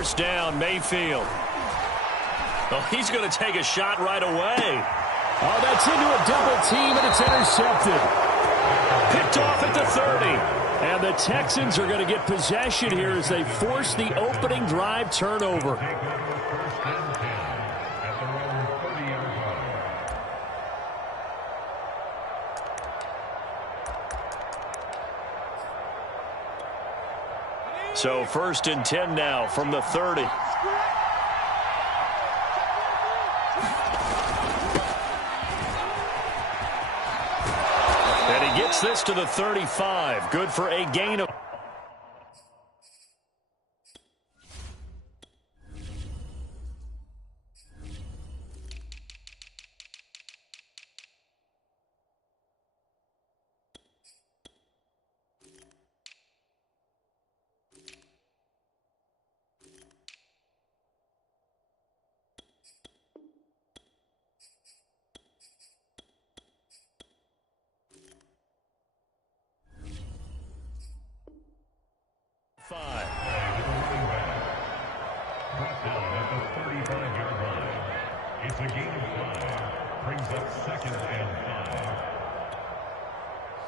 First down, Mayfield. Oh, he's going to take a shot right away. Oh, that's into a double team, and it's intercepted. Picked off at the 30. And the Texans are going to get possession here as they force the opening drive turnover. So 1st and 10 now from the 30. And he gets this to the 35. Good for a gain of...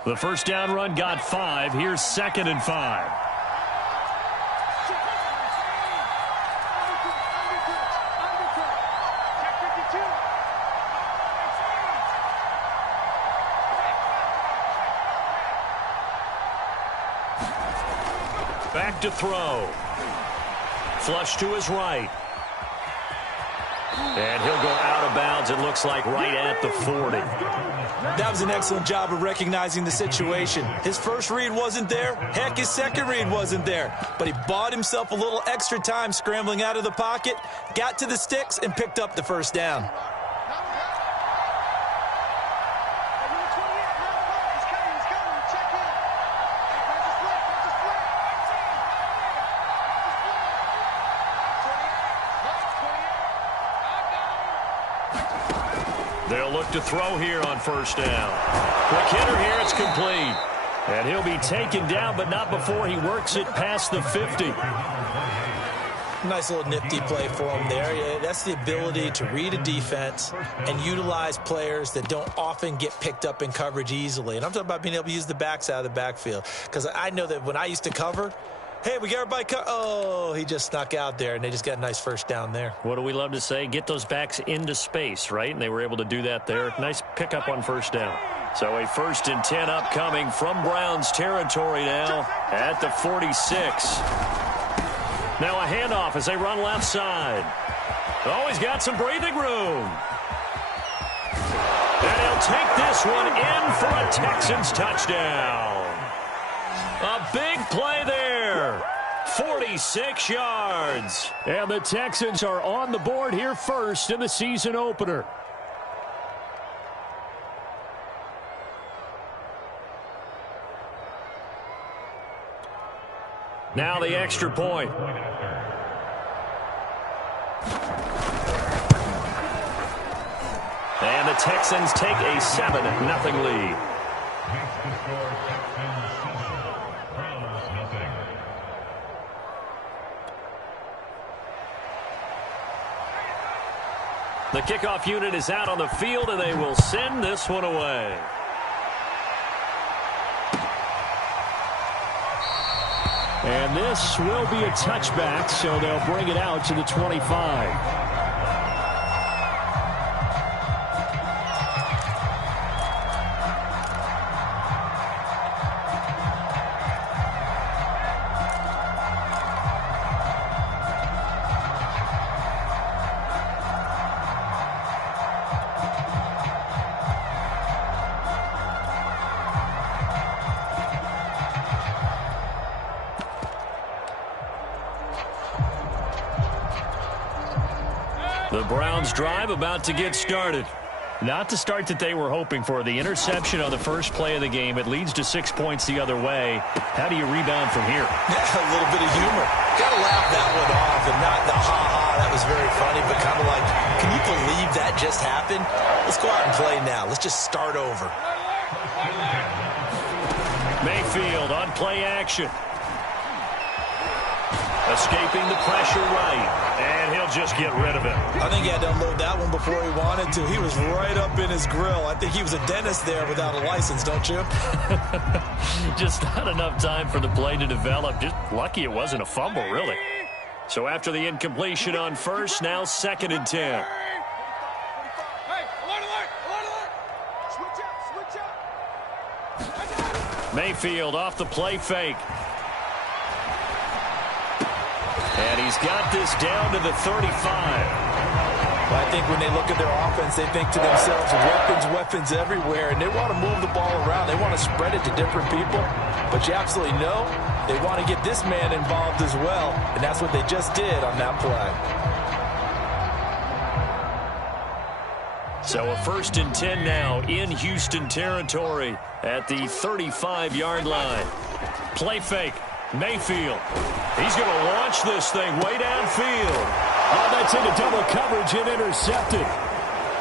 The first down run got 5. Here's 2nd and 5. Back to throw. Flush to his right. And he'll go out of bounds, it looks like, right at the 40. That was an excellent job of recognizing the situation. His first read wasn't there. Heck, his second read wasn't there. But he bought himself a little extra time scrambling out of the pocket, got to the sticks, and picked up the first down. They'll look to throw here on first down. Quick hitter here, it's complete. And he'll be taken down, but not before he works it past the 50. Nice little nifty play for him there. Yeah, that's the ability to read a defense and utilize players that don't often get picked up in coverage easily. And I'm talking about being able to use the backs out of the backfield. Because I know that when I used to cover, hey, we got everybody oh, he just snuck out there, and they just got a nice first down there. What do we love to say? Get those backs into space, right? And they were able to do that there. Nice pickup on first down. So a 1st and 10 upcoming from Browns territory now at the 46. Now a handoff as they run left side. Oh, he's got some breathing room. And he'll take this one in for a Texans touchdown. A big play there. 46 yards. And the Texans are on the board here first in the season opener. Now the extra point. And the Texans take a 7-0 lead. The kickoff unit is out on the field, and they will send this one away. And this will be a touchback, so they'll bring it out to the 25. The Browns drive about to get started. Not the start that they were hoping for. The interception on the first play of the game. It leads to 6 points the other way. How do you rebound from here? Yeah, a little bit of humor. Got to laugh that one off and not the ha-ha. That was very funny, but kind of like, can you believe that just happened? Let's go out and play now. Let's just start over. Mayfield on play action. Escaping the pressure right. And he'll just get rid of it. I think he had to unload that one before he wanted to. He was right up in his grill. I think he was a dentist there without a license, don't you? Just not enough time for the play to develop. Just lucky it wasn't a fumble, really. So after the incompletion on first, now 2nd and 10. Mayfield off the play fake. And he's got this down to the 35. Well, I think when they look at their offense, they think to themselves, weapons everywhere, and they want to move the ball around. They want to spread it to different people. But you absolutely know they want to get this man involved as well, and that's what they just did on that play. So a 1st and 10 now in Houston territory at the 35-yard line. Play fake. Mayfield. He's going to launch this thing way downfield. Oh, that's into double coverage and intercepted.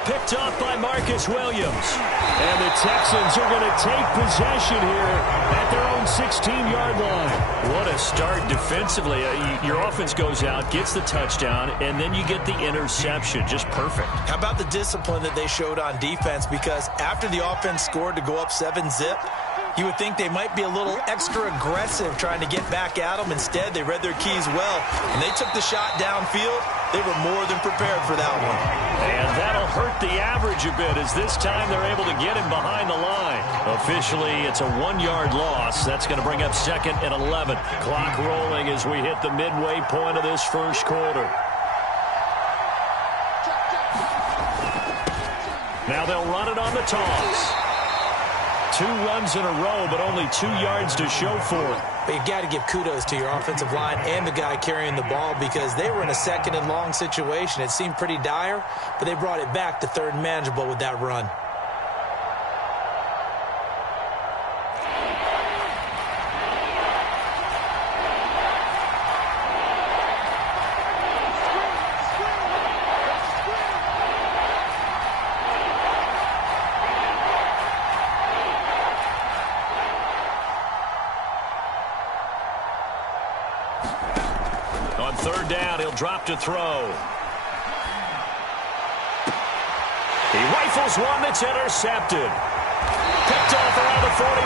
Picked off by Marcus Williams. And the Texans are going to take possession here at their own 16-yard line. What a start defensively. Your offense goes out, gets the touchdown, and then you get the interception. Just perfect. How about the discipline that they showed on defense? Because after the offense scored to go up 7-zip, you would think they might be a little extra aggressive trying to get back at them. Instead, they read their keys well, and they took the shot downfield. They were more than prepared for that one. And that'll hurt the average a bit as this time they're able to get him behind the line. Officially, it's a 1-yard loss. That's going to bring up 2nd and 11. Clock rolling as we hit the midway point of this first quarter. Now they'll run it on the toss. 2 runs in a row, but only 2 yards to show for it. But you got to give kudos to your offensive line and the guy carrying the ball because they were in a 2nd and long situation. It seemed pretty dire, but they brought it back to 3rd and manageable with that run. On 3rd down, he'll drop to throw. He rifles one that's intercepted. Picked off around the 41.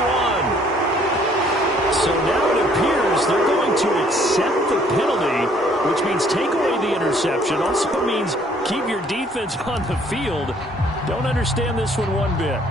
So now it appears they're going to accept the penalty, which means take away the interception. Also means keep your defense on the field. Don't understand this one bit.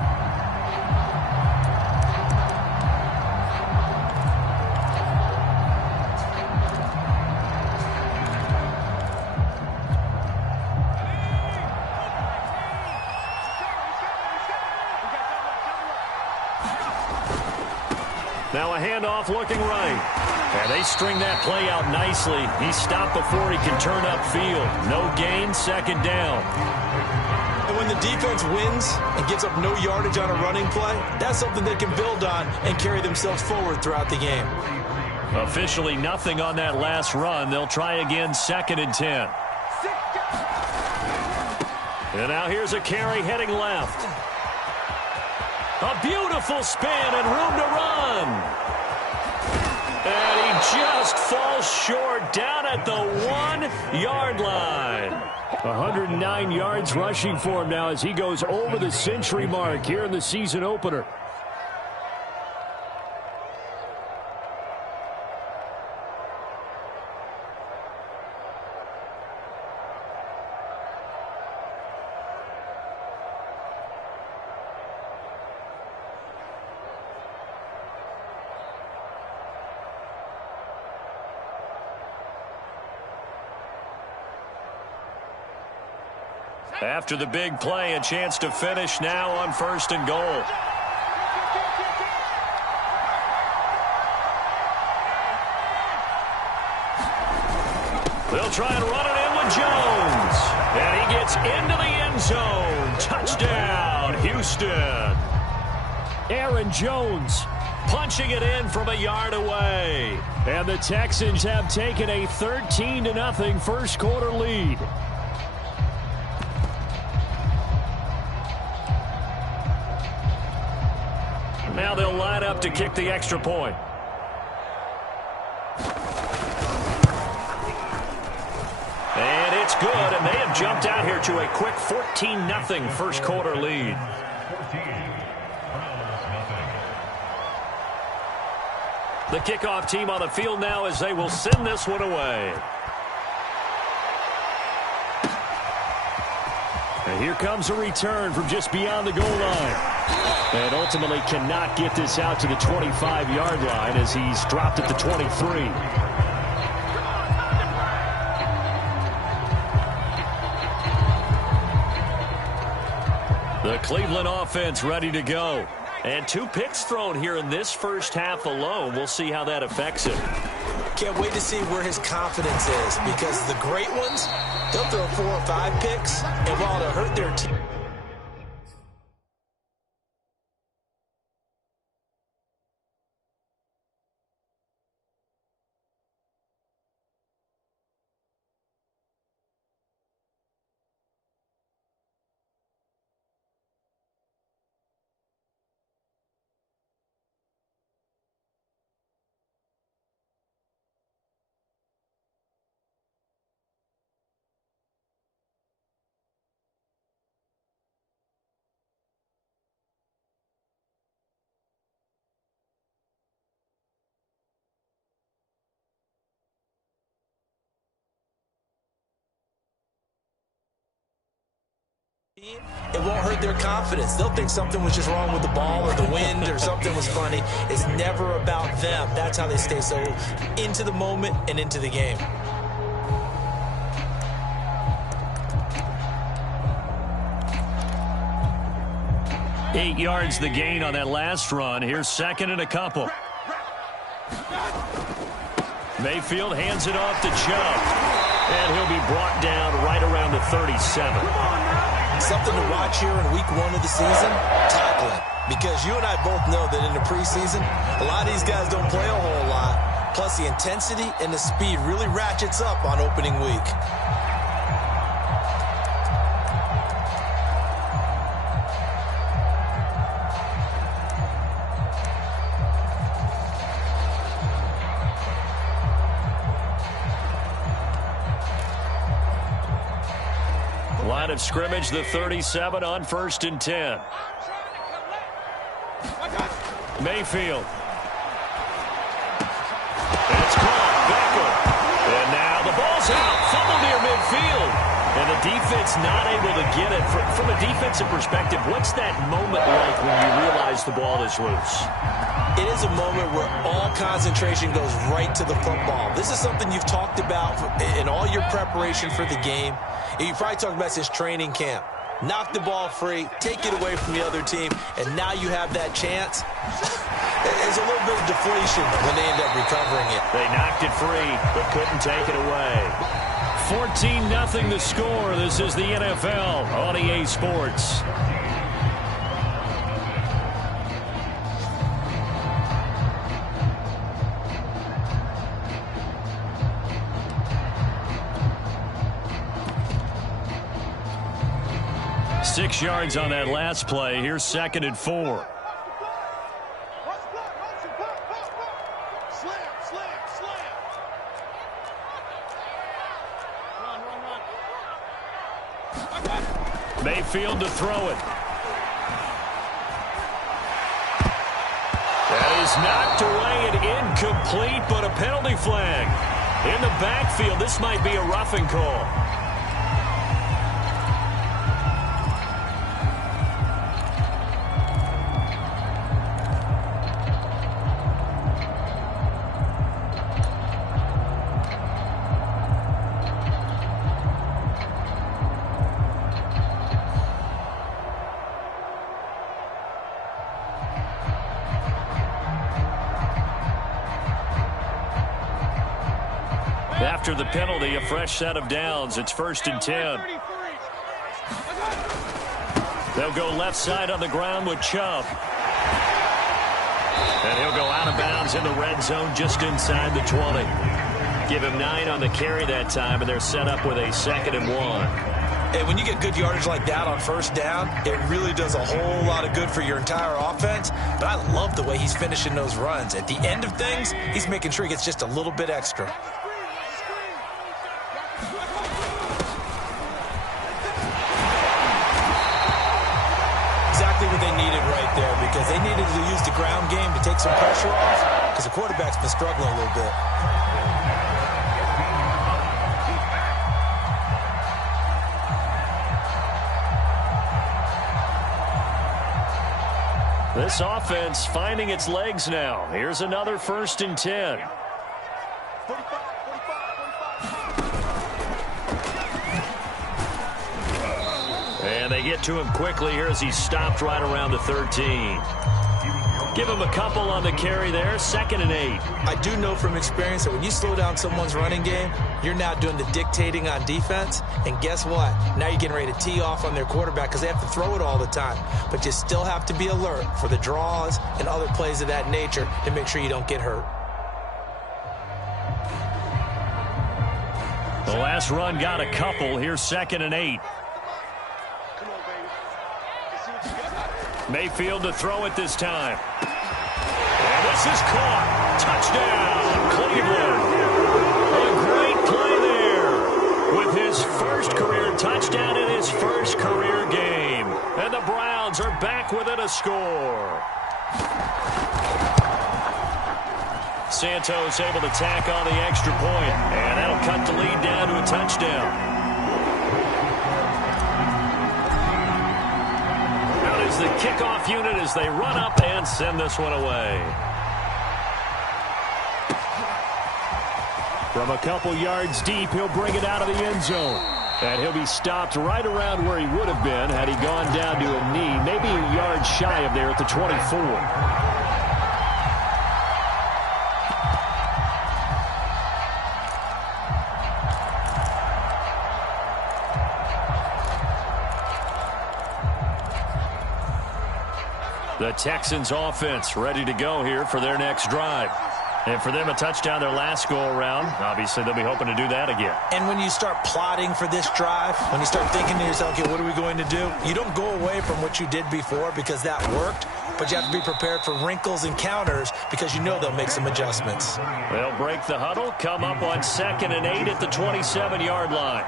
Now a handoff looking right. And they string that play out nicely. He's stopped before he can turn upfield. No gain, 2nd down. And when the defense wins and gets up no yardage on a running play, that's something they can build on and carry themselves forward throughout the game. Officially nothing on that last run. They'll try again, 2nd and 10. And now here's a carry heading left. A beautiful spin and room to run. And he just falls short down at the 1-yard line. 109 yards rushing for him now as he goes over the century mark here in the season opener. After the big play, a chance to finish now on 1st and goal. They'll try and run it in with Jones. And he gets into the end zone. Touchdown, Houston. Aaron Jones punching it in from a yard away. And the Texans have taken a 13-0 first quarter lead. Now they'll line up to kick the extra point. to a quick 14-0 first quarter lead. The kickoff team on the field now as they will send this one away. And here comes a return from just beyond the goal line. And ultimately cannot get this out to the 25-yard line as he's dropped at the 23. The Cleveland offense ready to go. And 2 picks thrown here in this first half alone. We'll see how that affects him. Can't wait to see where his confidence is, because the great ones, they'll throw 4 or 5 picks, and while it'll hurt their team. It won't hurt their confidence. They'll think something was just wrong with the ball or the wind or something was funny. It's never about them. That's how they stay so into the moment and into the game. Eight yards the gain on that last run. Here's second and a couple. Mayfield hands it off to Chubb. And he'll be brought down right around the 37. Something to watch here in week 1 of the season, tackling. Because you and I both know that in the preseason, a lot of these guys don't play a whole lot. Plus, the intensity and the speed really ratchets up on opening week. Line of scrimmage, the 37 on 1st and 10. Mayfield. It's caught. Beckham. And now the ball's out. Fumble near midfield. And the defense not able to get it. From a defensive perspective, what's that moment like when you realize the ball is loose? It is a moment where all concentration goes right to the football. This is something you've talked about in all your preparation for the game. You probably talked about since training camp. Knock the ball free, take it away from the other team, and now you have that chance. There's a little bit of deflation when they end up recovering it. They knocked it free, but couldn't take it away. 14-0 the score. This is the NFL on EA Sports. Six yards on that last play. Here's 2nd and 4. Mayfield to throw it. That is knocked away and incomplete, but a penalty flag. In the backfield, this might be a roughing call. After the penalty, a fresh set of downs. It's 1st and 10. They'll go left side on the ground with Chubb. And he'll go out of bounds in the red zone just inside the 20. Give him 9 on the carry that time, and they're set up with a 2nd and 1. And when you get good yardage like that on 1st down, it really does a whole lot of good for your entire offense. But I love the way he's finishing those runs. At the end of things, he's making sure he gets just a little bit extra. exactly what they needed right there, because they needed to use the ground game to take some pressure off, because the quarterback's been struggling a little bit. This offense finding its legs now. Here's another 1st and 10. And they get to him quickly here as he's stopped right around the 13. Give him a couple on the carry there. 2nd and 8. I do know from experience that when you slow down someone's running game, you're now doing the dictating on defense. And guess what? Now you're getting ready to tee off on their quarterback because they have to throw it all the time. But you still have to be alert for the draws and other plays of that nature to make sure you don't get hurt. The last run got a couple. Here's 2nd and 8. Mayfield to throw it this time. And this is caught. Touchdown, Cleveland. A great play there with his first career touchdown in his first career game. And the Browns are back within a score. Santos able to tack on the extra point, and that'll cut the lead down to a touchdown. The kickoff unit as they run up and send this one away. From a couple yards deep, he'll bring it out of the end zone. And he'll be stopped right around where he would have been had he gone down to a knee, maybe a yard shy of there at the 24. The Texans offense ready to go here for their next drive. And for them, a touchdown their last go-around. Obviously, they'll be hoping to do that again. And when you start plotting for this drive, when you start thinking to yourself, okay, what are we going to do? You don't go away from what you did before because that worked, but you have to be prepared for wrinkles and counters because you know they'll make some adjustments. They'll break the huddle, come up on 2nd and 8 at the 27-yard line.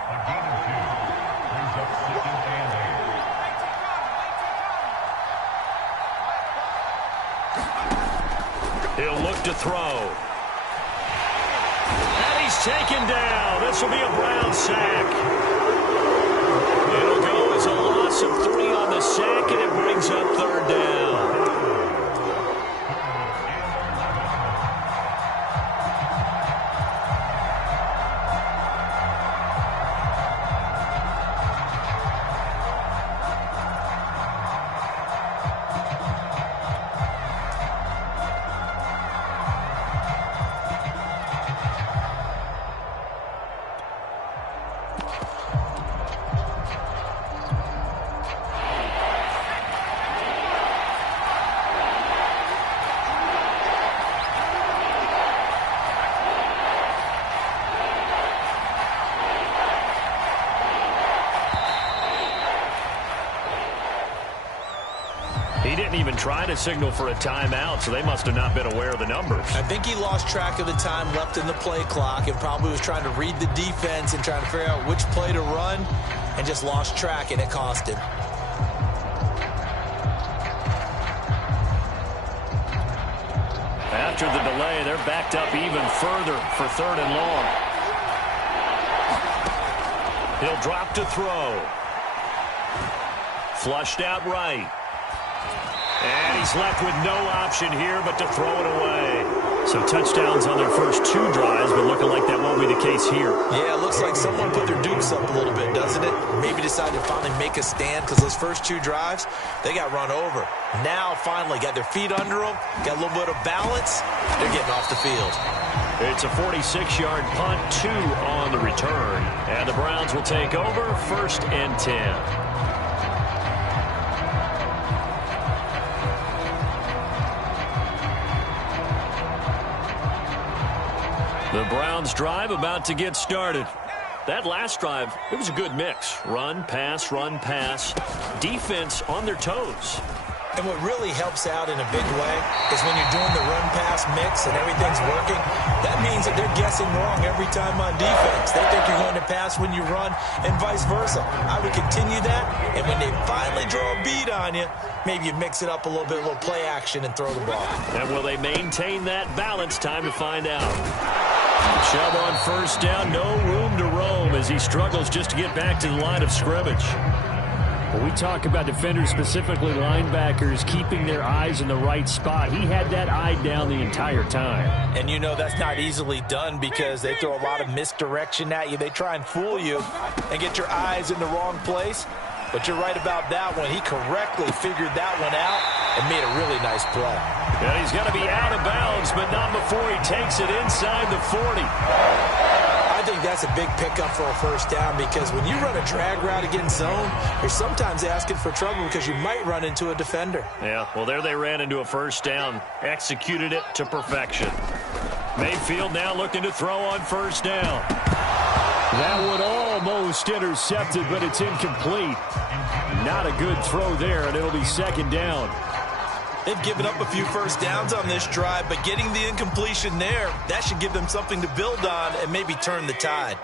He'll look to throw. And he's taken down. This will be a Brown sack. It'll go as a loss of 3 on the sack, and it brings up 3rd down. He didn't even try to signal for a timeout, so they must have not been aware of the numbers. I think he lost track of the time left in the play clock and probably was trying to read the defense and trying to figure out which play to run and just lost track, and it cost him. After the delay, they're backed up even further for 3rd and long. He'll drop to throw. Flushed out right. And he's left with no option here but to throw it away. So touchdowns on their first 2 drives, but looking like that won't be the case here. Yeah, it looks like someone put their dukes up a little bit, doesn't it? Maybe decided to finally make a stand because those first 2 drives, they got run over. Now, finally, got their feet under them, got a little bit of balance. They're getting off the field. It's a 46-yard punt, 2 on the return. And the Browns will take over 1st and 10. The Browns drive about to get started. That last drive, it was a good mix. Run, pass, defense on their toes. And what really helps out in a big way is when you're doing the run-pass mix and everything's working, that means that they're guessing wrong every time on defense. They think you're going to pass when you run and vice versa. I would continue that, and when they finally And will they maintain that balance? Time to find out. Chubb on first down, no room to roam as he struggles just to get back to the line of scrimmage. When we talk about defenders, specifically linebackers, keeping their eyes in the right spot, he had that eye down the entire time. And you know that's not easily done because they throw a lot of misdirection at you. They try and fool you and get your eyes in the wrong place. But you're right about that one. He correctly figured that one out and made a really nice play. And he's going to be out of bounds, but not before he takes it inside the 40. I think that's a big pickup for a first down because when you run a drag route against zone, you're sometimes asking for trouble because you might run into a defender. Yeah, well, there they ran into a first down, executed it to perfection. Mayfield now looking to throw on first down. That would almost intercepted, but it's incomplete. Not a good throw there, and it'll be second down. They've given up a few first downs on this drive, but getting the incompletion there, that should give them something to build on and maybe turn the tide.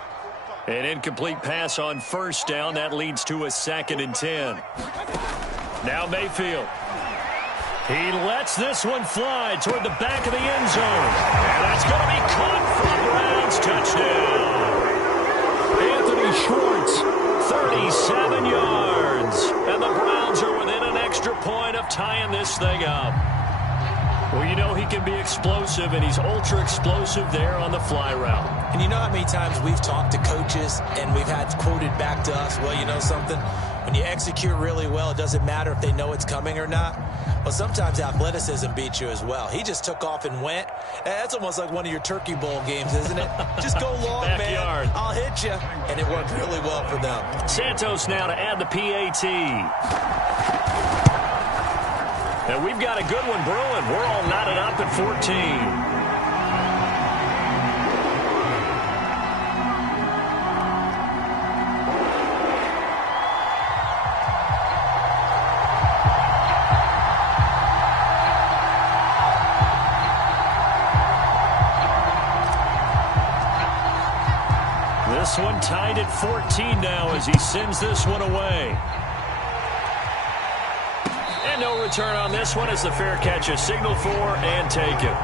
An incomplete pass on first down. That leads to a 2nd and 10. Now Mayfield. He lets this one fly toward the back of the end zone. And that's going to be caught for Browns. Touchdown. Anthony Schwartz, 37 yards. And the Browns are within an extra point of tying this thing up. Well, you know he can be explosive, and he's ultra-explosive there on the fly route. And you know how many times we've talked to coaches and we've had quoted back to us, well, you know something? When you execute really well, it doesn't matter if they know it's coming or not. Well, sometimes athleticism beats you as well. He just took off and went. That's almost like one of your Turkey Bowl games, isn't it? Just go long, Backyard. man. I'll hit you. And it worked really well for them. Santos now to add the PAT. And we've got a good one brewing. We're all knotted up at 14. This one tied at 14 now as he sends this one away. And no return on this one as the fair catch is signaled for and taken.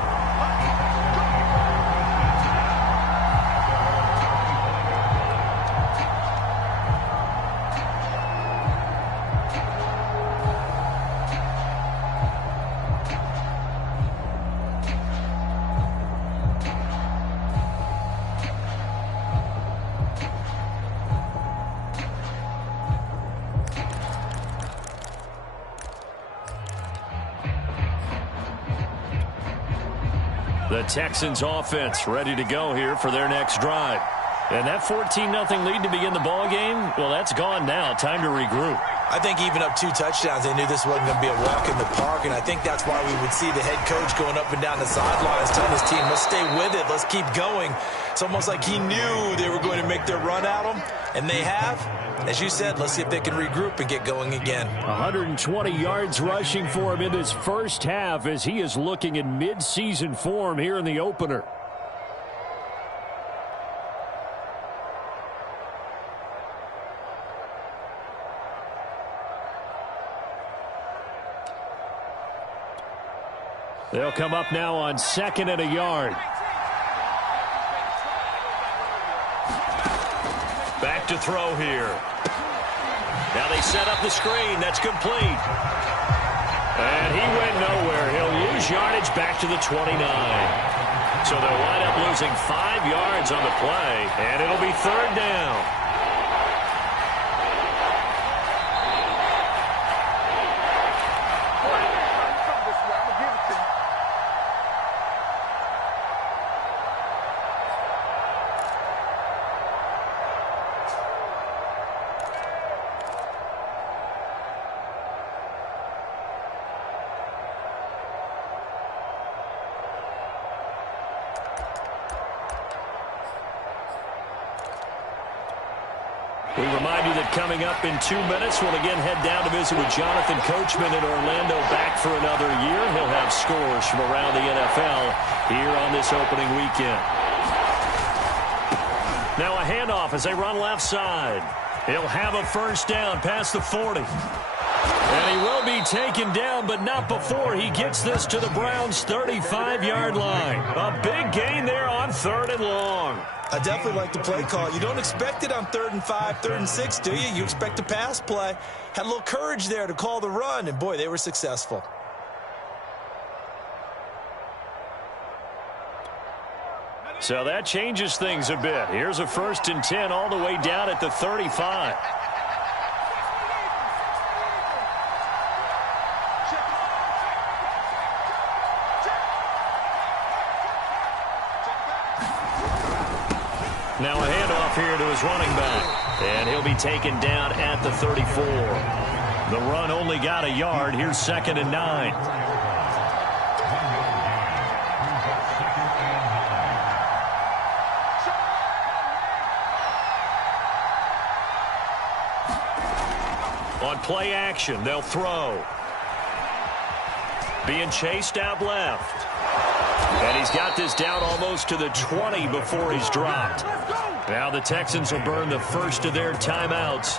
The Texans offense ready to go here for their next drive. And that 14-0 lead to begin the ball game, well, that's gone now. Time to regroup. I think even up 2 touchdowns, they knew this wasn't going to be a walk in the park, and I think that's why we would see the head coach going up and down the sidelines telling his team, let's stay with it, let's keep going. It's almost like he knew they were going to make their run at him, and they have. As you said, let's see if they can regroup and get going again. 120 yards rushing for him in this first half as he is looking in mid-season form here in the opener. They'll come up now on 2nd and a yard. Back to throw here. Now they set up the screen. That's complete. And he went nowhere. He'll lose yardage back to the 29. So they'll wind up losing 5 yards on the play, and it'll be 3rd down. We remind you that coming up in 2 minutes, we'll again head down to visit with Jonathan Coachman in Orlando, back for another year. He'll have scores from around the NFL here on this opening weekend. Now a handoff as they run left side. He'll have a first down past the 40. And he will be taken down, but not before he gets this to the Browns' 35-yard line. A big gain there on 3rd and long. I definitely like the play call. You don't expect it on 3rd and 5, 3rd and 6, do you? You expect a pass play. Had a little courage there to call the run, and, boy, they were successful. So that changes things a bit. Here's a 1st and 10 all the way down at the 35. Now a handoff here to his running back. And he'll be taken down at the 34. The run only got a yard. Here's 2nd and 9. On play action, they'll throw. Being chased out left. And he's got this down almost to the 20 before he's dropped. Now the Texans will burn the first of their timeouts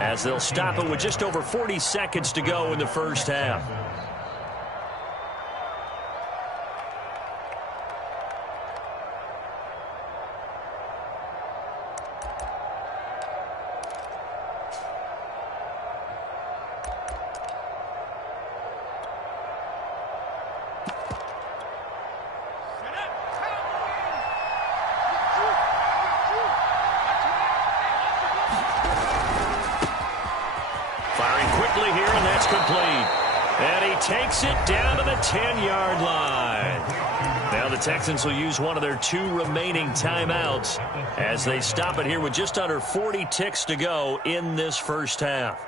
as they'll stop it with just over 40 seconds to go in the first half. Takes it down to the 10-yard line. Now the Texans will use one of their 2 remaining timeouts as they stop it here with just under 40 ticks to go in this first half.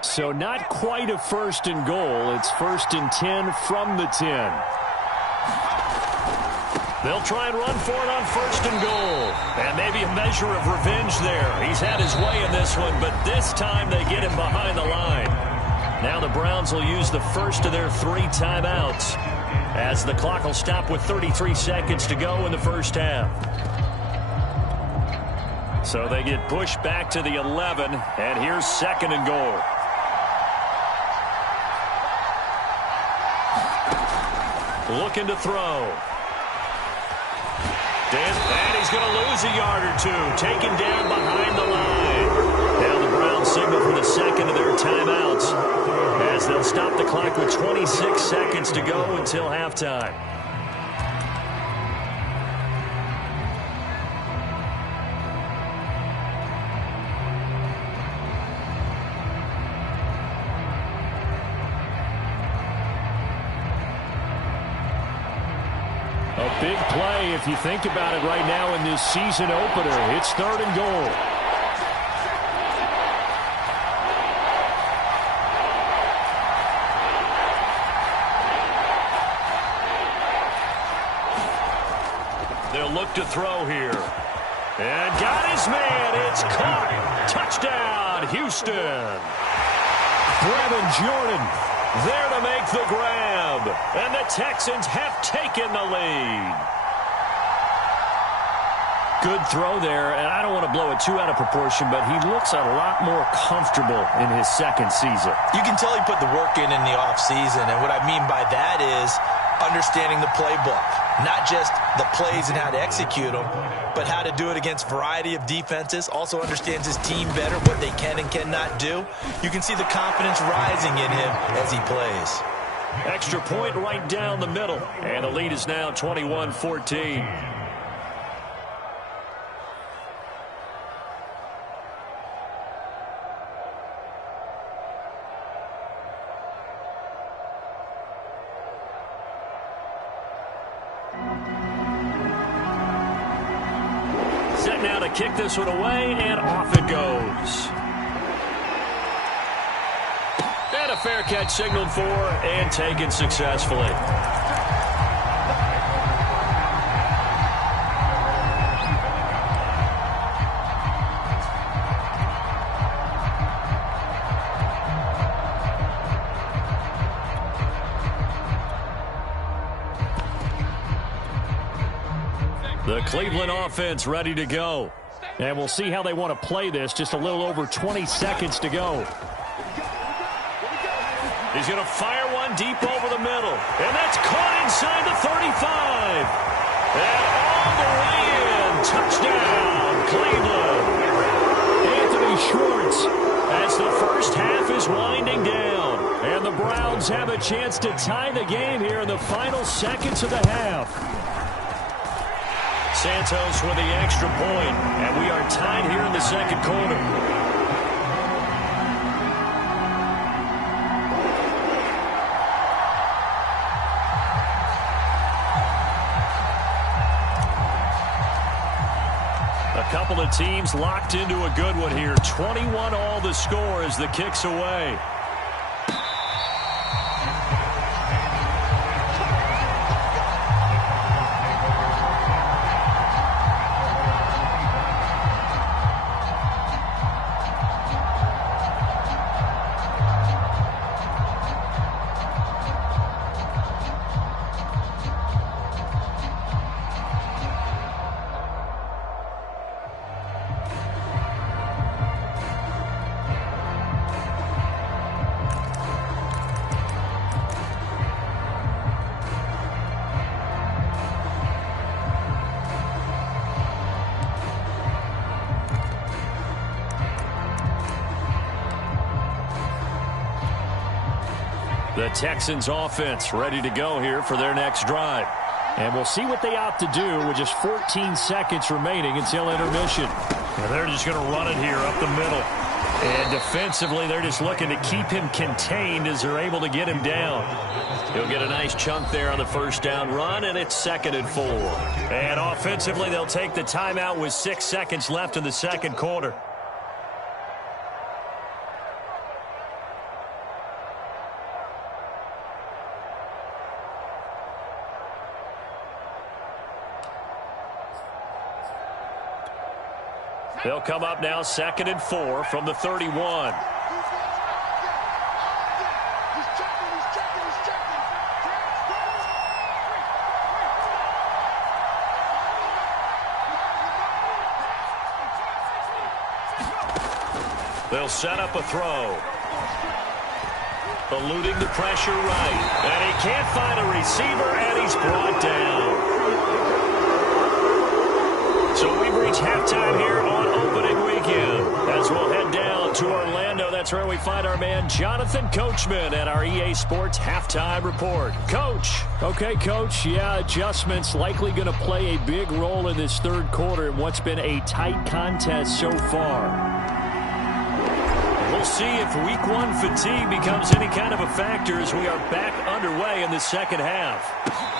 So not quite a 1st and goal. It's 1st and 10 from the 10. They'll try and run for it on 1st and goal. And maybe a measure of revenge there. He's had his way in this one, but this time they get him behind the line. Now the Browns will use the first of their 3 timeouts as the clock will stop with 33 seconds to go in the first half. So they get pushed back to the 11, and here's 2nd and goal. Looking to throw. And he's going to lose a yard or 2, taken down behind the line. Now the Browns signal for the 2nd of their timeouts as they'll stop the clock with 26 seconds to go until halftime. Big play if you think about it right now in this season opener. It's 3rd and goal. They'll look to throw here. And got his man. It's caught. Touchdown, Houston. Brevin Jordan there to make the grab. And the Texans have taken the lead. Good throw there, and I don't want to blow it too out of proportion, but he looks a lot more comfortable in his 2nd season. You can tell he put the work in the offseason, and what I mean by that is understanding the playbook. Not just the plays and how to execute them, but how to do it against a variety of defenses. Also understands his team better, what they can and cannot do. You can see the confidence rising in him as he plays. Extra point right down the middle, and the lead is now 21-14. Now to kick this one away, and off it goes. And a fair catch signaled for and taken successfully. The Cleveland offense ready to go. And we'll see how they want to play this. Just a little over 20 seconds to go. He's going to fire one deep over the middle. And that's caught inside the 35. And all the way in. Touchdown, Cleveland. Anthony Schwartz. As the first half is winding down. And the Browns have a chance to tie the game here in the final seconds of the half. Santos with the extra point, and we are tied here in the second quarter. A couple of teams locked into a good one here. 21 all the score as the kick's away. The Texans offense ready to go here for their next drive. And we'll see what they opt to do with just 14 seconds remaining until intermission. And they're just going to run it here up the middle. And defensively, they're just looking to keep him contained as they're able to get him down. He'll get a nice chunk there on the first down run, and it's 2nd and 4. And offensively, they'll take the timeout with 6 seconds left in the second quarter. They'll come up now 2nd and 4 from the 31. They'll set up a throw. Eluding the pressure right. And he can't find a receiver, and he's brought down. So we've reached halftime here on opening weekend. As we'll head down to Orlando, that's where we find our man Jonathan Coachman at our EA Sports Halftime Report. Coach. Okay, Coach. Yeah, adjustments likely going to play a big role in this third quarter in what's been a tight contest so far. We'll see if week one fatigue becomes any kind of a factor as we are back underway in the second half.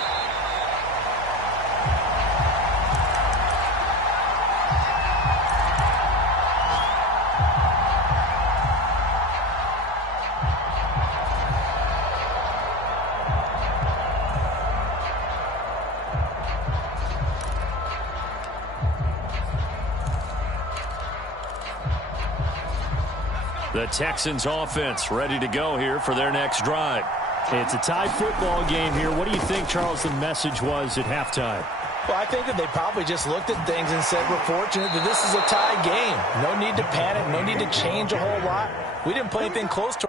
The Texans offense ready to go here for their next drive. It's a tied football game here. What do you think, Charles, the message was at halftime? Well, I think that they probably just looked at things and said, we're fortunate that this is a tied game. No need to panic. No need to change a whole lot. We didn't play anything close to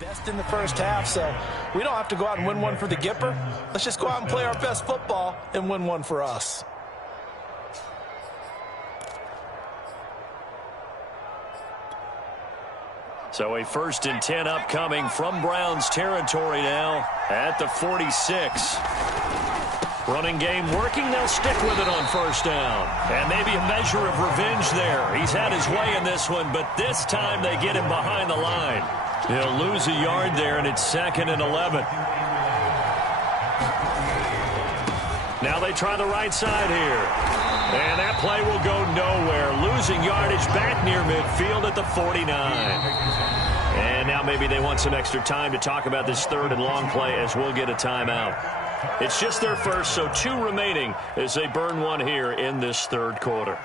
best in the first half, so we don't have to go out and win one for the Gipper. Let's just go out and play our best football and win one for us. So a 1st and 10 upcoming from Browns territory now at the 46. Running game working. They'll stick with it on first down. And maybe a measure of revenge there. He's had his way in this one, but this time they get him behind the line. He'll lose a yard there, and it's 2nd and 11. Now they try the right side here. And that play will go nowhere. Losing yardage back near midfield at the 49. And now maybe they want some extra time to talk about this 3rd and long play as we'll get a timeout. It's just their first, so 2 remaining as they burn one here in this 3rd quarter.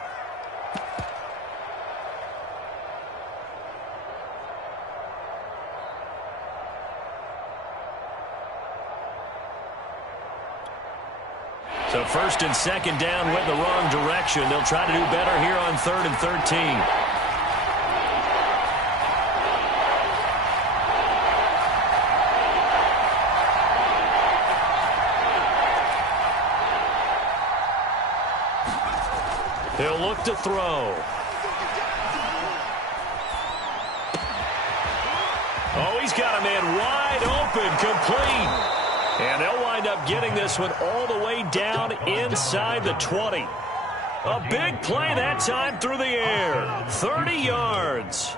So 1st and 2nd down went in the wrong direction. They'll try to do better here on 3rd and 13. He'll look to throw. Oh, he's got a man wide open, complete. And they'll wind up getting this one all the way down inside the 20. A big play that time through the air. 30 yards.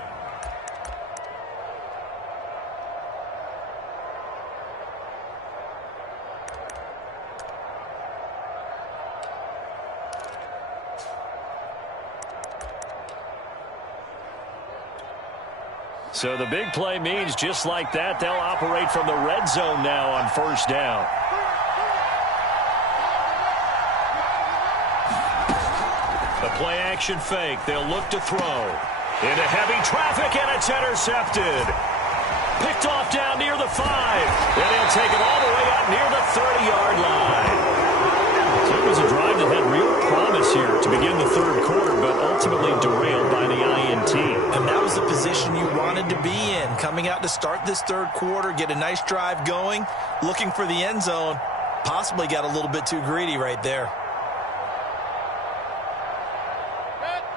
So the big play means just like that, they'll operate from the red zone now on 1st down. The play action fake. They'll look to throw. Into heavy traffic, and it's intercepted. Picked off down near the 5. And they'll take it all the way out near the 30-yard line. So it was a drive that had real promise here to begin the 3rd quarter, but ultimately derailed by the INT. And that was the position you wanted to be in. Coming out to start this 3rd quarter, get a nice drive going, looking for the end zone. Possibly got a little bit too greedy right there.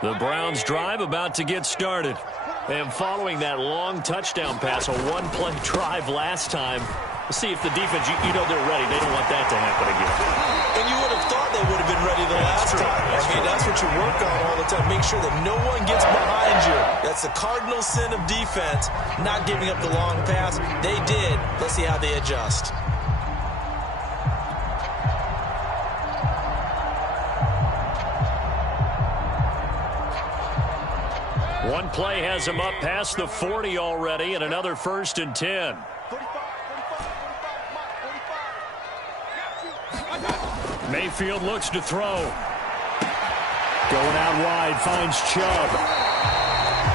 The Browns drive about to get started. And following that long touchdown pass, a 1-play drive last time, we'll see if the defense, you know they're ready. They don't want that to happen again. And you would have thought they would have been ready the last time. I mean, that's what you work on all the time. Make sure that no one gets behind you. That's the cardinal sin of defense, not giving up the long pass. They did. Let's see how they adjust. One play has him up past the 40 already, and another 1st and 10. Mayfield looks to throw. Going out wide, finds Chubb.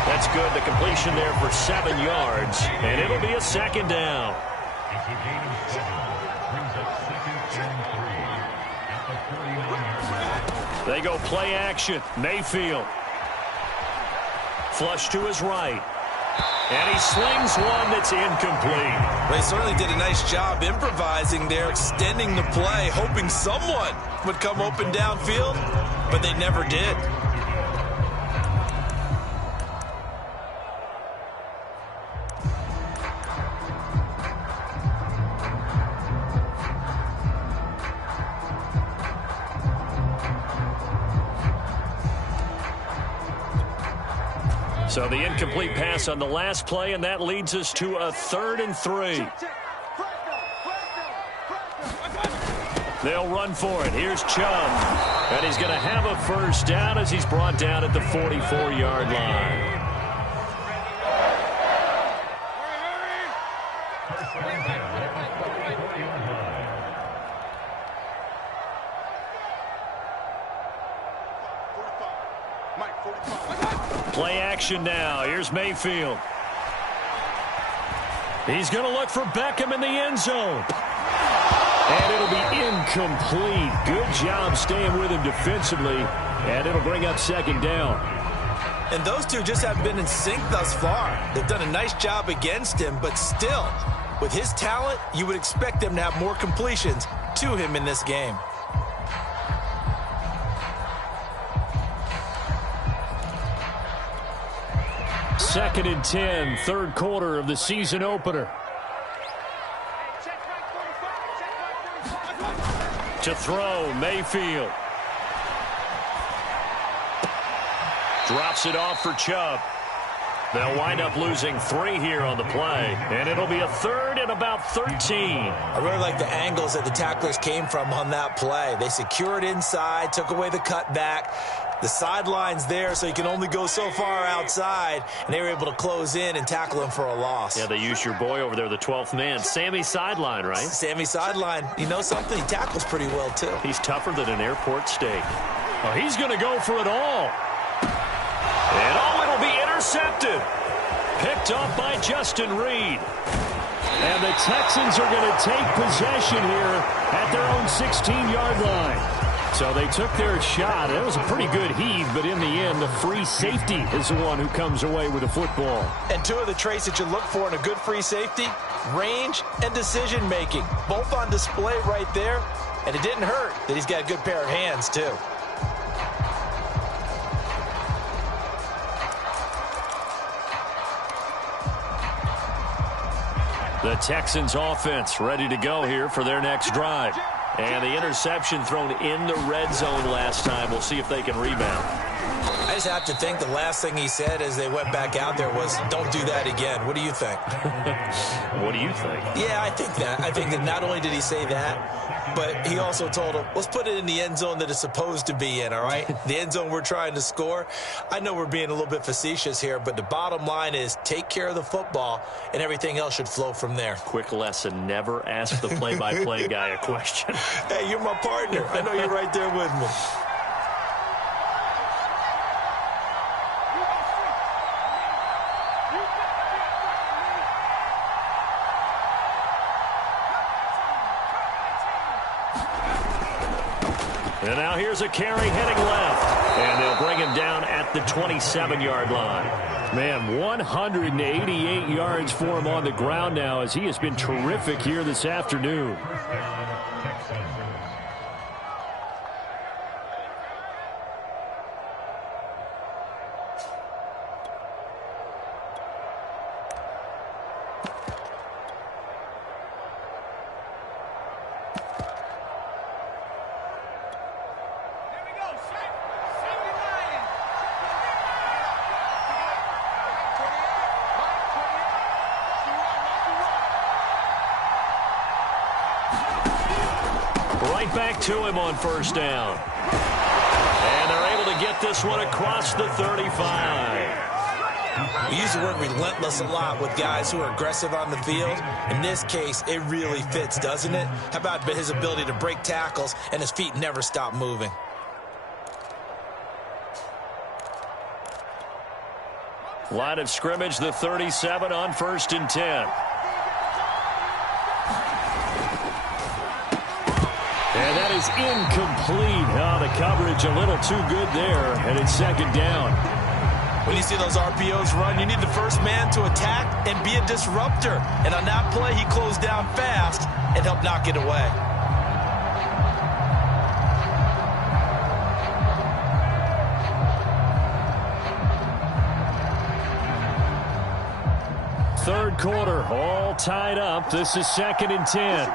That's good. The completion there for 7 yards, and it'll be a 2nd down. They go play action. Mayfield. Flush to his right. And he slings one that's incomplete. They certainly did a nice job improvising there, extending the play, hoping someone would come open downfield, but they never did. So the incomplete pass on the last play, and that leads us to a 3rd and 3. They'll run for it. Here's Chubb. And he's going to have a 1st down as he's brought down at the 44-yard line. Play action now. Here's Mayfield. He's going to look for Beckham in the end zone. And it'll be incomplete. Good job staying with him defensively. And it'll bring up 2nd down. And those two just haven't been in sync thus far. They've done a nice job against him, but still, with his talent, you would expect them to have more completions to him in this game. Second and 10, 3rd quarter of the season opener. To throw, Mayfield. Drops it off for Chubb. They'll wind up losing 3 here on the play, and it'll be a 3rd and about 13. I really like the angles that the tacklers came from on that play. They secured inside, took away the cutback. The sideline's there, so you can only go so far outside, and they were able to close in and tackle him for a loss. Yeah, they used your boy over there, the 12th man. Sammy Sideline, right? Sammy Sideline. You know something? He tackles pretty well, too. He's tougher than an airport steak. Oh, he's going to go for it all. And it'll be intercepted. Picked off by Justin Reed. And the Texans are going to take possession here at their own 16-yard line. So they took their shot. It was a pretty good heave, but in the end, the free safety is the one who comes away with the football. And 2 of the traits that you look for in a good free safety, range and decision-making. Both on display right there. And it didn't hurt that he's got a good pair of hands, too. The Texans offense ready to go here for their next drive. And the interception thrown in the red zone last time. We'll see if they can rebound. I just have to think the last thing he said as they went back out there was, don't do that again. What do you think? What do you think? Yeah, I think that. I think that not only did he say that, but he also told him, let's put it in the end zone that it's supposed to be in, all right? The end zone we're trying to score. I know we're being a little bit facetious here, but the bottom line is take care of the football, and everything else should flow from there. Quick lesson, never ask the play-by-play guy a question. Hey, you're my partner. I know you're right there with me. And now here's a carry heading left. And they'll bring him down at the 27-yard line. Man, 188 yards for him on the ground now as he has been terrific here this afternoon. Right back to him on first down. And they're able to get this one across the 35. We use the word relentless a lot with guys who are aggressive on the field. In this case, it really fits, doesn't it? How about his ability to break tackles and his feet never stop moving? Line of scrimmage, the 37 on 1st and 10. And that is incomplete. Oh, the coverage a little too good there, and it's 2nd down. When you see those RPOs run, you need the first man to attack and be a disruptor. And on that play, he closed down fast and helped knock it away. Third quarter, all tied up. This is 2nd and 10.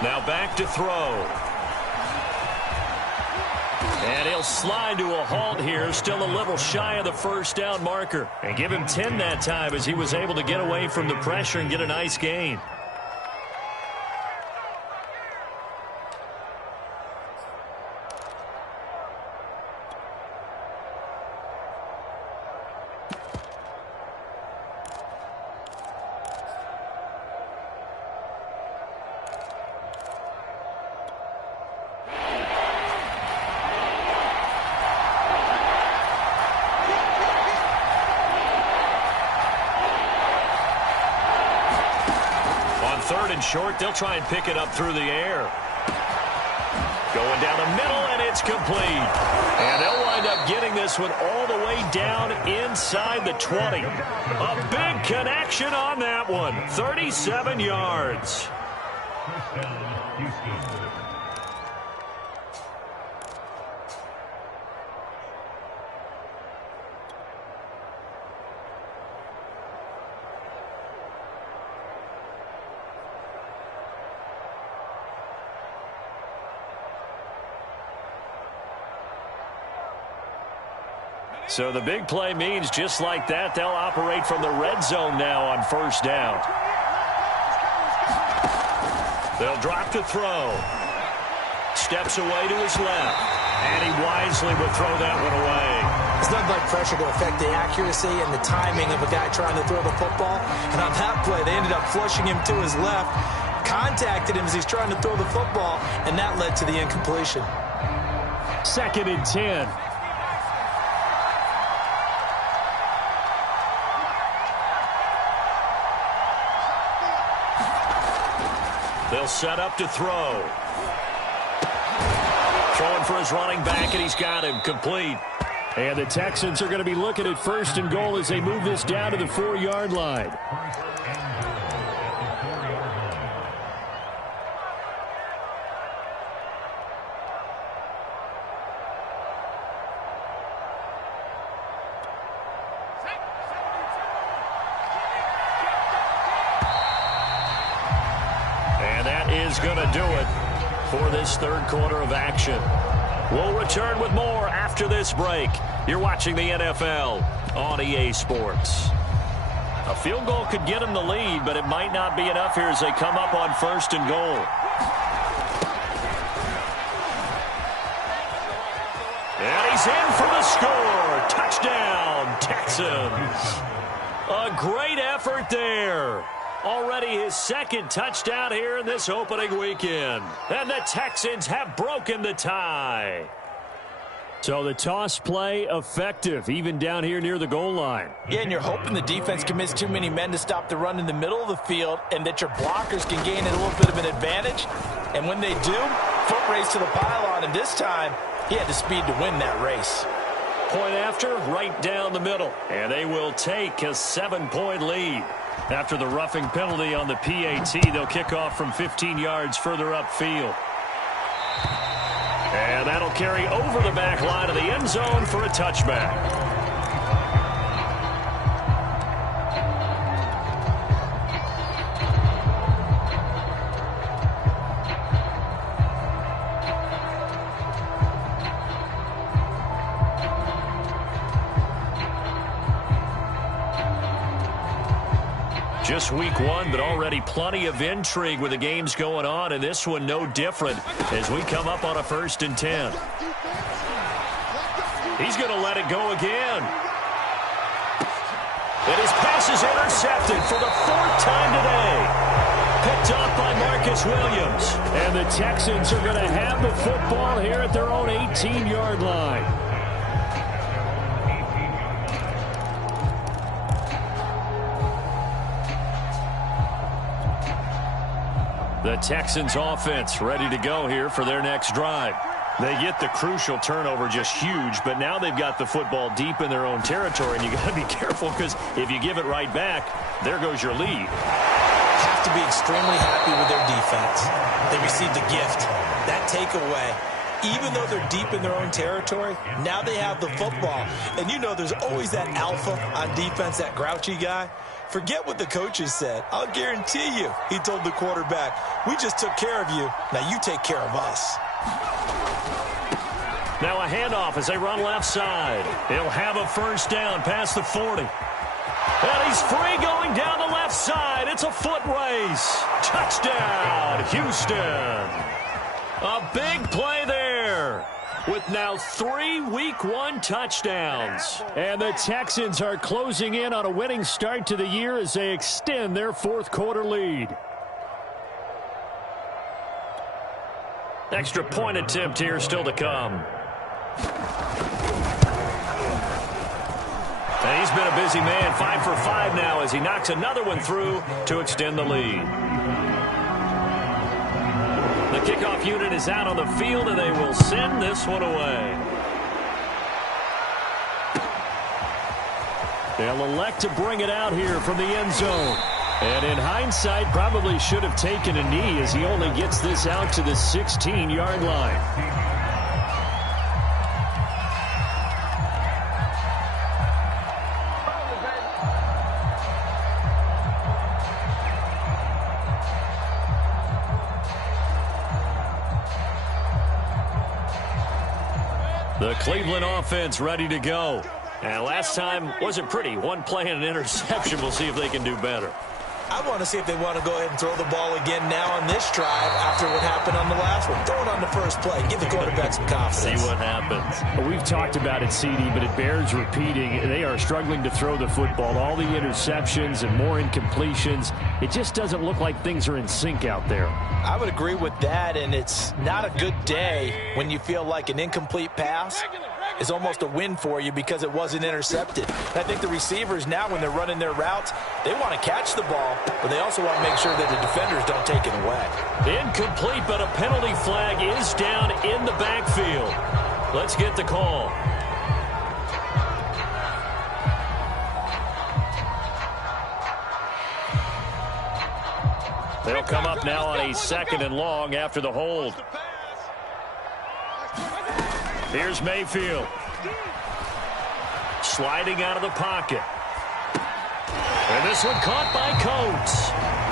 Now back to throw. And he'll slide to a halt here, still a little shy of the first down marker. And give him 10 that time as he was able to get away from the pressure and get a nice gain. Third and short, they'll try and pick it up through the air. Going down the middle, and it's complete. And they'll wind up getting this one all the way down inside the 20. A big connection on that one. 37 yards. So the big play means just like that, they'll operate from the red zone now on first down. They'll drop to throw. Steps away to his left. And he wisely would throw that one away. It's nothing like pressure to affect the accuracy and the timing of a guy trying to throw the football. And on that play, they ended up flushing him to his left, contacted him as he's trying to throw the football, and that led to the incompletion. 2nd and 10. They'll set up to throw. Throwing for his running back, and he's got him complete. And the Texans are going to be looking at 1st and goal as they move this down to the 4-yard line. And that is going to do it for this 3rd quarter of action. We'll return with more after this break. You're watching the NFL on EA Sports. A field goal could get him the lead, but it might not be enough here as they come up on 1st and goal. And he's in for the score. Touchdown, Texans. A great effort there. Already his 2nd touchdown here in this opening weekend. And the Texans have broken the tie. So the toss play effective, even down here near the goal line. Yeah, and you're hoping the defense commits too many men to stop the run in the middle of the field and that your blockers can gain a little bit of an advantage. And when they do, foot race to the pylon, and this time he had the speed to win that race. Point after, right down the middle. And they will take a 7-point lead. After the roughing penalty on the PAT, they'll kick off from 15 yards further upfield. And that'll carry over the back line of the end zone for a touchback. Just week 1, but already plenty of intrigue with the games going on, and this one no different as we come up on a 1st and 10. He's going to let it go again. And his pass is intercepted for the 4th time today. Picked up by Marcus Williams. And the Texans are going to have the football here at their own 18-yard line. The Texans offense ready to go here for their next drive. They get the crucial turnover, just huge, but now they've got the football deep in their own territory, and you got to be careful because if you give it right back, there goes your lead. Have to be extremely happy with their defense. They received a gift. That takeaway, even though they're deep in their own territory, now they have the football. And you know there's always that alpha on defense, that grouchy guy. Forget what the coaches said. I'll guarantee you, he told the quarterback, we just took care of you. Now you take care of us. Now a handoff as they run left side. He'll have a 1st down past the 40. And he's free going down the left side. It's a foot race. Touchdown, Houston. A big play there. With now 3 week 1 touchdowns. And the Texans are closing in on a winning start to the year as they extend their 4th quarter lead. Extra point attempt here still to come. And he's been a busy man, 5 for 5 now as he knocks another one through to extend the lead. The kickoff unit is out on the field, and they will send this one away. They'll elect to bring it out here from the end zone. And in hindsight, probably should have taken a knee as he only gets this out to the 16-yard line. The Cleveland offense ready to go. And last time wasn't pretty. One play and an interception. We'll see if they can do better. I want to see if they want to go ahead and throw the ball again now on this drive after what happened on the last one. Throw it on the first play. Give the quarterback some confidence. See what happens. Well, we've talked about it, CD, but it bears repeating. They are struggling to throw the football. All the interceptions and more incompletions. It just doesn't look like things are in sync out there. I would agree with that, and it's not a good day when you feel like an incomplete pass is almost a win for you because it wasn't intercepted. And I think the receivers now, when they're running their routes, they want to catch the ball, but they also want to make sure that the defenders don't take it away. Incomplete, but a penalty flag is down in the backfield. Let's get the call. They'll come up now on a 2nd and long after the hold. Here's Mayfield. Sliding out of the pocket. And this one caught by Coates.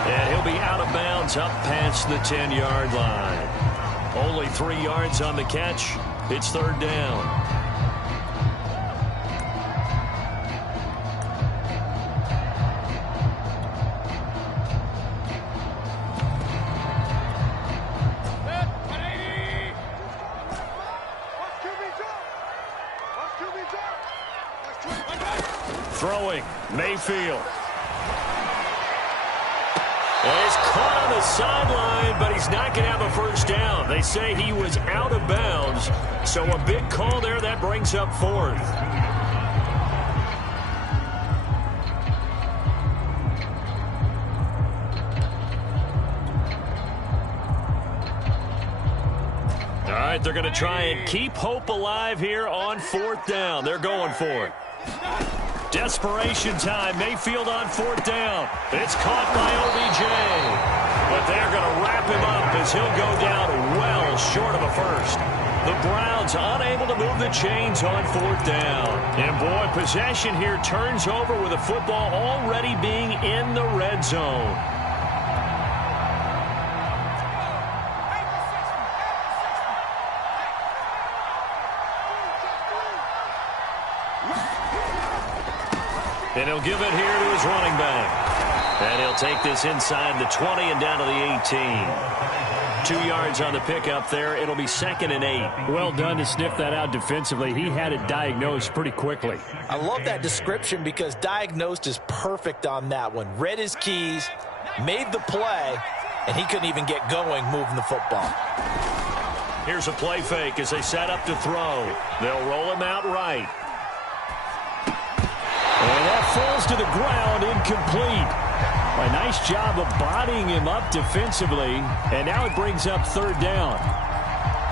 And he'll be out of bounds up past the 10-yard line. Only 3 yards on the catch. It's 3rd down. Throwing, Mayfield. And he's caught on the sideline, but he's not going to have a first down. They say he was out of bounds, so a big call there. That brings up 4th. All right, they're going to try and keep hope alive here on 4th down. They're going for it. Desperation time. Mayfield on 4th down. It's caught by OBJ. But they're going to wrap him up as he'll go down well short of a first. The Browns unable to move the chains on 4th down. And boy, possession here turns over with the football already being in the red zone. And he'll give it here to his running back. And he'll take this inside the 20 and down to the 18. 2 yards on the pickup there. It'll be 2nd and 8. Well done to sniff that out defensively. He had it diagnosed pretty quickly. I love that description because diagnosed is perfect on that one. Read his keys, made the play, and he couldn't even get going moving the football. Here's a play fake as they set up to throw. They'll roll him out right. And that falls to the ground, incomplete. A nice job of bodying him up defensively, and now it brings up 3rd down.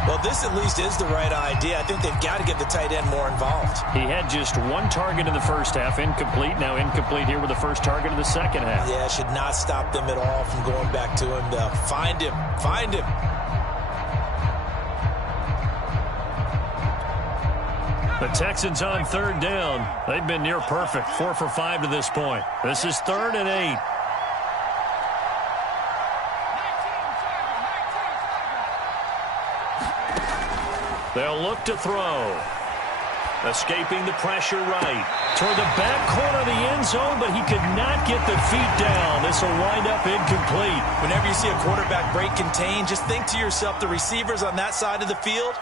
Well, this at least is the right idea. I think they've got to get the tight end more involved. He had just 1 target in the first half, incomplete. Now incomplete here with the first target of the second half. Yeah, should not stop them at all from going back to him. Find him. Find him. The Texans on 3rd down. They've been near perfect. 4 for 5 to this point. This is 3rd and 8. They'll look to throw. Escaping the pressure right. Toward the back corner of the end zone, but he could not get the feet down. This will wind up incomplete. Whenever you see a quarterback break contain, just think to yourself, the receivers on that side of the field,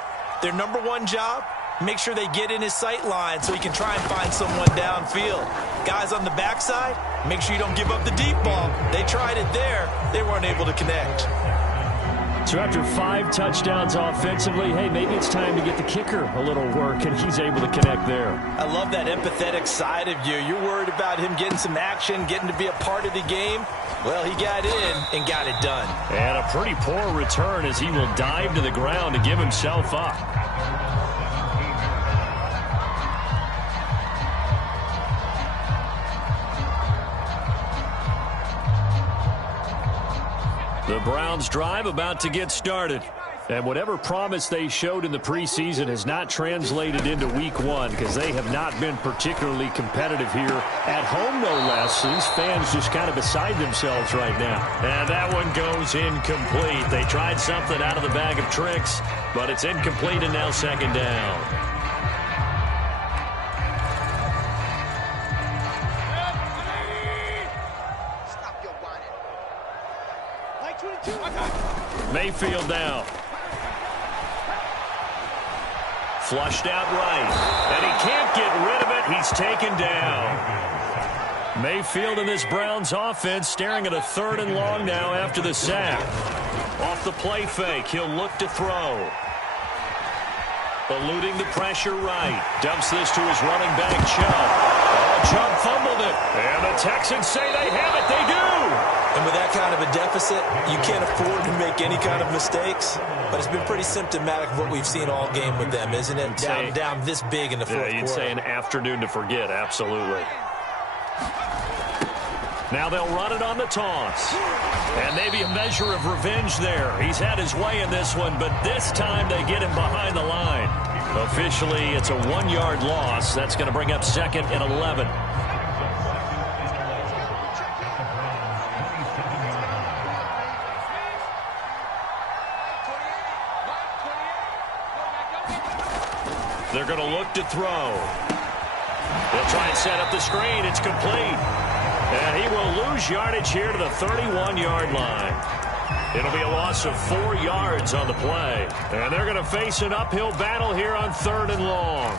their number 1 job, make sure they get in his sight line so he can try and find someone downfield. Guys on the backside, make sure you don't give up the deep ball. They tried it there. They weren't able to connect. So after 5 touchdowns offensively, hey, maybe it's time to get the kicker a little work, and he's able to connect there. I love that empathetic side of you. You're worried about him getting some action, getting to be a part of the game. Well, he got in and got it done. And a pretty poor return as he will dive to the ground to give himself up. The Browns drive about to get started. And whatever promise they showed in the preseason has not translated into week 1 because they have not been particularly competitive here at home, no less. These fans just kind of beside themselves right now. And that one goes incomplete. They tried something out of the bag of tricks, but it's incomplete and now 2nd down. Mayfield now. Flushed out right. And he can't get rid of it. He's taken down. Mayfield and this Browns offense staring at a 3rd and long now after the sack. Off the play fake, he'll look to throw. Eluding the pressure right. Dumps this to his running back, Chubb. Oh, Chubb fumbled it. And the Texans say they have it. They do. And with that kind of a deficit, you can't afford to make any kind of mistakes. But it's been pretty symptomatic of what we've seen all game with them, isn't it? Down this big in the fourth quarter. You'd say an afternoon to forget, absolutely. Now they'll run it on the toss. And maybe a measure of revenge there. He's had his way in this one, but this time they get him behind the line. Officially, it's a 1-yard loss. That's going to bring up 2nd and 11. They're going to look to throw. They'll try and set up the screen. It's complete. And he will lose yardage here to the 31-yard line. It'll be a loss of 4 yards on the play. And they're going to face an uphill battle here on 3rd and long.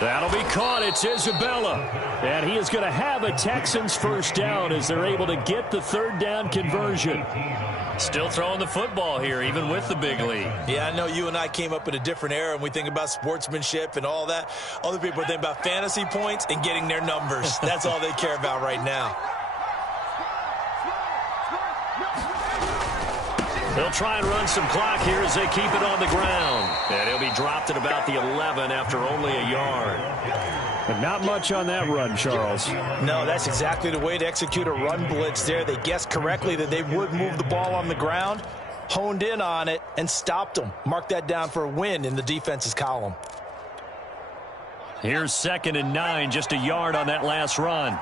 That'll be caught. It's Isabella. And he is going to have a Texans first down as they're able to get the 3rd down conversion. Still throwing the football here, even with the big lead. Yeah, I know you and I came up in a different era, and we think about sportsmanship and all that. Other people think about fantasy points and getting their numbers. That's all they care about right now. They'll try and run some clock here as they keep it on the ground. And he'll be dropped at about the 11 after only a yard. But not much on that run, Charles. No, that's exactly the way to execute a run blitz there. They guessed correctly that they would move the ball on the ground, honed in on it, and stopped them. Mark that down for a win in the defense's column. Here's 2nd and 9, just a yard on that last run.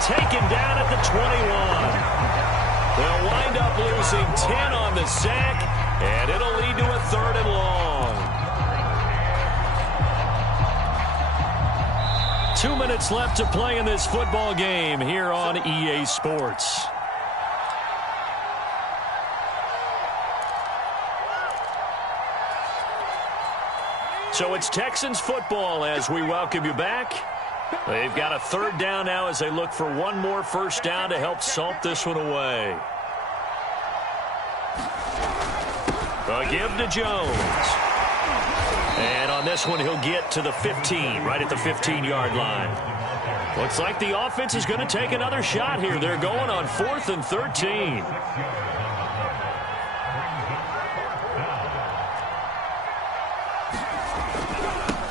Taken down at the 21. They'll wind up losing 10 on the sack, and it'll lead to a 3rd and long. 2 minutes left to play in this football game here on EA Sports. So it's Texans football as we welcome you back. They've got a 3rd down now as they look for one more first down to help salt this one away. A give to Jones. And on this one, he'll get to the 15, right at the 15-yard line. Looks like the offense is going to take another shot here. They're going on 4th and 13.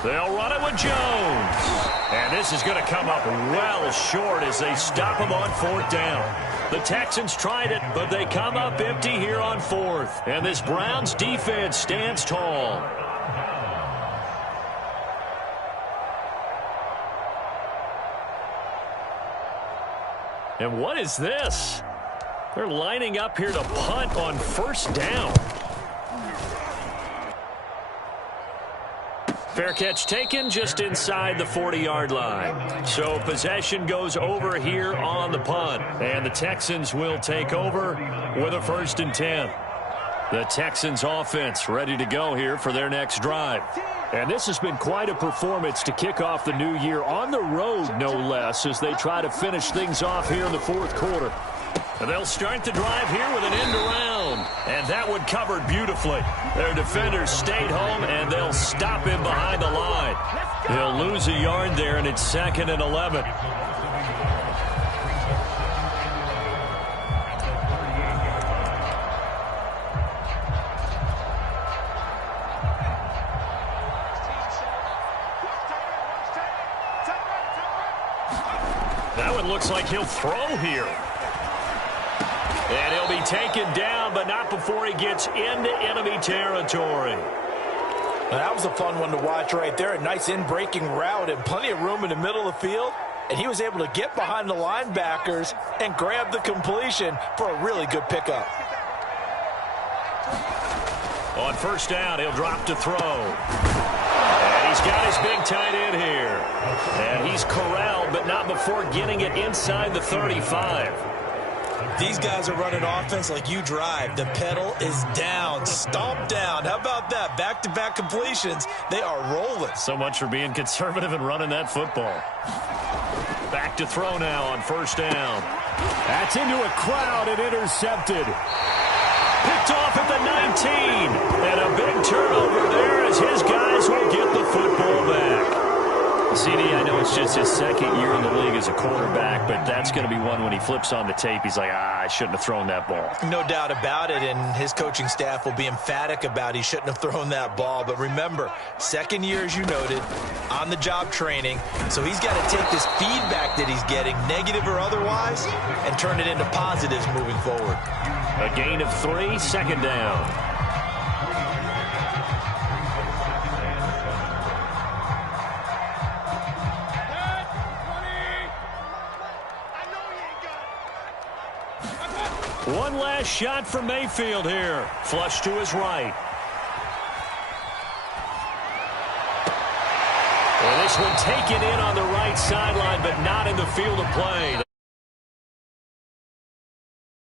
They'll run it with Jones. And this is going to come up well short as they stop him on 4th down. The Texans tried it, but they come up empty here on 4th. And this Browns defense stands tall. And what is this? They're lining up here to punt on 1st down. Fair catch taken just inside the 40-yard line. So possession goes over here on the punt. And the Texans will take over with a 1st and 10. The Texans offense ready to go here for their next drive. And this has been quite a performance to kick off the new year on the road, no less, as they try to finish things off here in the 4th quarter. And they'll start the drive here with an end around. And that one covered beautifully. Their defenders stayed home, and they'll stop him behind the line. He'll lose a yard there, and it's 2nd and 11. That one looks like he'll throw here. And he'll be taken down, but not before he gets into enemy territory. Now, that was a fun one to watch right there. A nice in-breaking route and plenty of room in the middle of the field. And he was able to get behind the linebackers and grab the completion for a really good pickup. On first down, he'll drop to throw. And he's got his big tight end here. And he's corralled, but not before getting it inside the 35. These guys are running offense like you drive. The pedal is down, stomp down. How about that? Back-to-back completions. They are rolling. So much for being conservative and running that football. Back to throw now on first down. That's into a crowd and intercepted. Picked off at the 19. And a big turnover there as his guys will get the football back. CD, I know it's just his second year in the league as a quarterback, but that's going to be one when he flips on the tape. He's like, I shouldn't have thrown that ball. No doubt about it, and his coaching staff will be emphatic about he shouldn't have thrown that ball. But remember, second year, as you noted, on-the-job training, so he's got to take this feedback that he's getting, negative or otherwise, and turn it into positives moving forward. A gain of 3, second down. One last shot for Mayfield here. Flush to his right. Well, this one taken in on the right sideline, but not in the field of play.